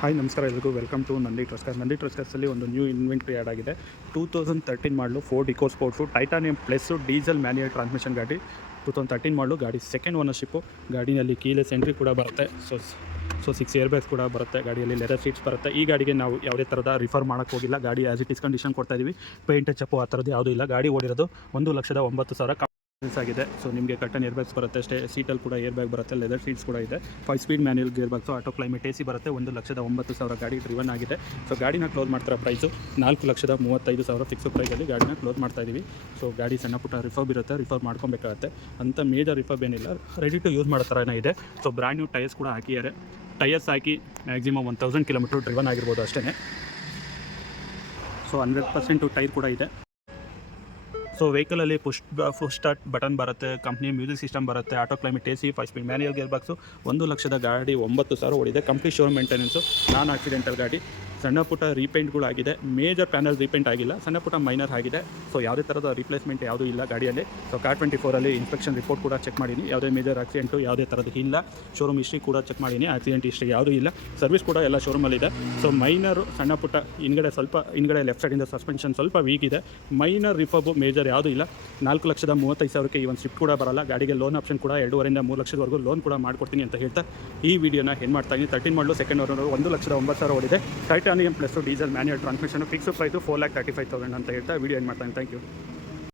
Hi ನಮಸ್ಕಾರ ಎಲ್ರಿಗೂ welcome to Nandi ಟ್ರಸ್ಕರ್ಸಲ್ಲಿ ಒಂದು ನ್ಯೂ ಇನ್ವೆಂಟ್ರಿ ಆ್ಯಡ್ ಆಗಿದೆ. 2013 ಮಾಡಲು Ford EcoSport titanium plus diesel manual transmission ಗಾಡಿ. 2013 ಮಾಡಲು ಗಾಡಿ ಸೆಕೆಂಡ್ ಓನರ್ಶಿಪ್ಪು. ಗಾಡಿಯಲ್ಲಿ ಕೀಲೆಸ್ ಎಂಟ್ರಿ ಕೂಡ ಬರುತ್ತೆ. ಸೊ 6 ಏರ್ ಬ್ಯಾಗ್ಸ್ ಕೂಡ ಬರುತ್ತೆ. ಗಾಡಿಯಲ್ಲಿ ಲೆದರ್ ಸೀಟ್ಸ್ ಬರುತ್ತೆ. ಈ ಗಾಡಿಗೆ ನಾವು ಯಾವುದೇ ಥರದ ರಿಫರ್ ಮಾಡೋಕ್ಕೆ ಹೋಗಿಲ್ಲ. ಗಾಡಿ ಆ್ಯಸ್ ಇಟ್ ಇಸ್ ಕಂಡೀಷನ್ ಕೊಡ್ತಾ ಇದ್ದೀವಿ. ಪೇಂಟ್ ಚಪ್ಪು ಆ ಥರದ್ದು ಯಾವುದೂ ಇಲ್ಲ. ಗಾಡಿ ಓಡಿರೋದು 1,09,000 ಆಗಿದೆ. ಸೊ ನಿಮಗೆ ಕಟ್ಟನ್ ಏರ್ ಬ್ಯಾಗ್ಸ್ ಬರುತ್ತೆ. ಸೀಟಲ್ಲಿ ಕೂಡ ಏರ್ ಬ್ಯಾಗ್ ಬರುತ್ತೆ. ಲೆದರ್ ಸೀಟ್ಸ್ ಕೂಡ ಇದೆ. 5 speed manual gear box, auto climate AC ಬರುತ್ತೆ. 1,09,000 ಗಾಡಿ ಡ್ರಿವನ್ ಆಗಿದೆ. ಸೊ ಗಾಡಿನ ಕ್ಲೋಸ್ ಮಾಡ್ತಾರೆ. ಪ್ರೈಸು 4,35,000 ಫಿಕ್ಸ್ ಪ್ರೈಸಲ್ಲಿ ಗಾಡಿನ ಕ್ಲೋಸ್ ಮಾಡ್ತಾ ಇದ್ದೀವಿ. ಸೊ ಗಾಡಿ ಸಣ್ಣ ಪುಟ್ಟ ರಿಫರ್ಬ್ ಇರುತ್ತೆ, ರಿಫರ್ ಮಾಡ್ಕೊಬೇಕಾಗುತ್ತೆ. ಅಂಥ ಮೇಜರ್ ರಿಫರ್ಬ್ ಏನಿಲ್ಲ, ರೆಡಿ ಟು ಯೂಸ್ ಮಾಡೋ ಥರನೇ ಇದೆ. ಸೊ ಬ್ರ್ಯಾಂಡ್ ನ್ಯೂ ಟೈರ್ಸ್ ಕೂಡ ಹಾಕಿದ್ದಾರೆ. ಟೈರ್ಸ್ ಹಾಕಿ ಮ್ಯಾಕ್ಸಿಮಮ್ 1,000 ಕಿಲೋಮೀಟರ್ ಡ್ರಿವನ್ ಆಗಿರ್ಬೋದು ಅಷ್ಟೇ. ಸೊ 100% ಟೈರ್ ಕೂಡ ಇದೆ. ಸೊ ವೆಹಿಕಲಲ್ಲಿ ಪುಷ್ ಸ್ಟಾರ್ಟ್ ಬಟನ್ ಬರುತ್ತೆ, ಕಂಪ್ನಿ ಮ್ಯೂಸಿಕ್ ಸಿಸ್ಟಮ್ ಬರುತ್ತೆ, auto climate AC, 5 speed manual gear box. 1,00,000 ಗಾಡಿ 9,000 ಓಡಿದೆ. ಕಂಪ್ಲೀಟ್ ಶೋರೂಮ್ ಮೇಂಟೆನೆನ್ಸು, ನಾನ್ ಆಕ್ಸಿಡೆಂಟಲ್ ಗಾಡಿ. ಸಣ್ಣ ಪುಟ್ಟ ರೀಪೇಂಟ್ಗಳು ಆಗಿದೆ. ಮೇಜರ್ ಪ್ಯಾನಲ್ ರೀಪೇಂಟ್ ಆಗಿಲ್ಲ, ಸಣ್ಣ ಪುಟ್ಟ ಮೈನರ್ ಆಗಿದೆ. ಸೊ ಯಾವುದೇ ಥರದ ರಿಪ್ಲೇಸ್ಮೆಂಟ್ ಯಾವುದೂ ಇಲ್ಲ ಗಾಡಿಯಲ್ಲಿ. ಸೊ ಕಾರ್ 24 ಇನ್ಸ್ಪೆಕ್ಷನ್ ರಿಪೋರ್ಟ್ ಕೂಡ ಚೆಕ್ ಮಾಡೀನಿ. ಯಾವುದೇ ಮೇಜರ್ ಆಕ್ಸಿಡೆಂಟು ಯಾವುದೇ ಥರದ್ದು ಇಲ್ಲ. ಶೋರೂಮ್ ಹಿಸ್ಟ್ರಿ ಕೂಡ ಚೆಕ್ ಮಾಡೀನಿ. ಆಕ್ಸಿಡೆಂಟ್ ಹಿಸ್ಟ್ರಿ ಯಾವುದೂ ಇಲ್ಲ. ಸರ್ವಿಸ್ ಕೂಡ ಎಲ್ಲ ಶೋರೂಮಲ್ಲಿದೆ. ಸೊ ಮೈನರು ಸಣ್ಣ ಪುಟ್ಟ ಹಿಂದ್ಗಡೆ ಲೆಫ್ಟ್ ಸೈಡಿಂದ ಸಸ್ಪೆನ್ಷನ್ ಸ್ವಲ್ಪ ವೀಕ್ ಇದೆ. ಮೈನರ್ ರಿಫರ್ಬು ಮೇಜರ್ ಯಾವುದೂ ಇಲ್ಲ. 4,35,000 ಈ ಒಂದು ಸ್ವಿಫ್ಟ್ ಕೂಡ ಬರಲ್ಲ. ಗಾಡಿಗೆ ಲೋನ್ ಆಪ್ಷನ್ ಕೂಡ 2.5 3 ಲಕ್ಷದವರೆಗೂ ಲೋನ್ ಕೂಡ ಮಾಡ್ಕೊಡ್ತೀನಿ ಅಂತ ಹೇಳ್ತಾ ಈ ವಿಡಿಯೋನ ಏನು ಮಾಡ್ತಾ ಇದ್ದೀನಿ. 13 ಮಾಡಲು ಸೆಕೆಂಡ್ ಓನರ್ 1,09,000 ಓಡಿದೆ. Titanium plus diesel manual transmission. Fix price 4,35,000 ಅಂತ ಹೇಳ್ತಾ ವಿಡಿಯೋ ಏನು ಮಾಡ್ತಾ ಇದ್ದೀನಿ. Thank you.